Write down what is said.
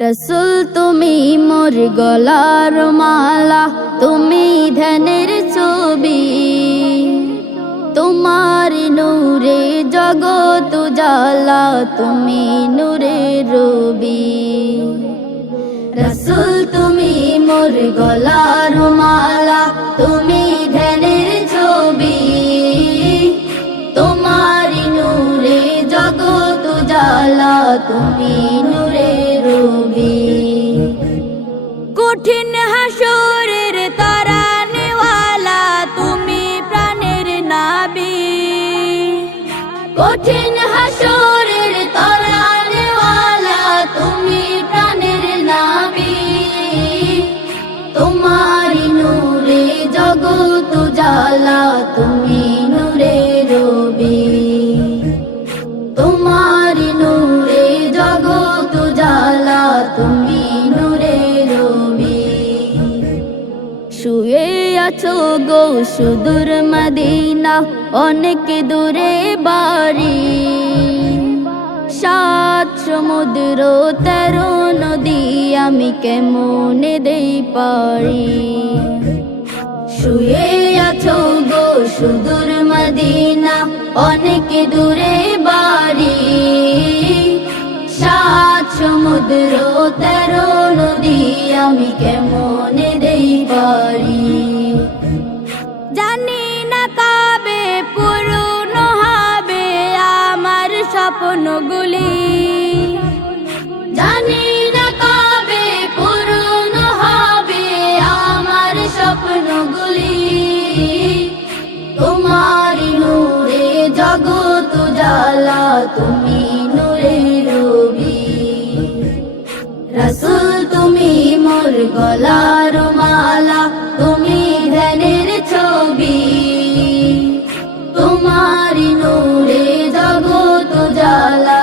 রসুল তুমি মোর গলার মালা, তুমি ধ্যানের ছবি, তোমার নূরে জগৎ উজালা, তুমি নূরের রবি। রসুল তুমি মোর গলার মালা, তুমি ধ্যানের ছবি, তোমার নূরে জগৎ উজালা, তুমি নূরের রবি। কঠিন হাসরের তারানেওয়ালা, তুমি প্রাণের নাবি, কঠিন হাসরের তারানেওয়ালা, তুমি প্রাণের নাবি, তোমার নূরে জগৎ উজালা, তুমি নূরের রবি, তোমার নূরে জগৎ উজালা, তুমি নূরের রবি। শুয়ে আছো গো সুদূর মদিনা, অনেক দূরে বাড়ি, 7 সমুদ্র 13 নদী, আমি কেমনে দেই পারি। শুয়ে আছো গো সুদূর মদিনা, অনেক দূরে বাড়ি, 7 সমুদ্র 13 নদী, আমি কেমনে দেই পারি। জানি না কবে পূর্ণ হবে আমার স্বপ্নগুলি, জানি না কবে পূর্ণ হবে আমার স্বপ্নগুলি, তোমার নূরে জগৎ উজালা, তুমি নূরের রবি। রসুল তুমি মোর গলার মালা, তুমি ধ্যানের ছবি, তোমার নূরে জগৎ উজালা,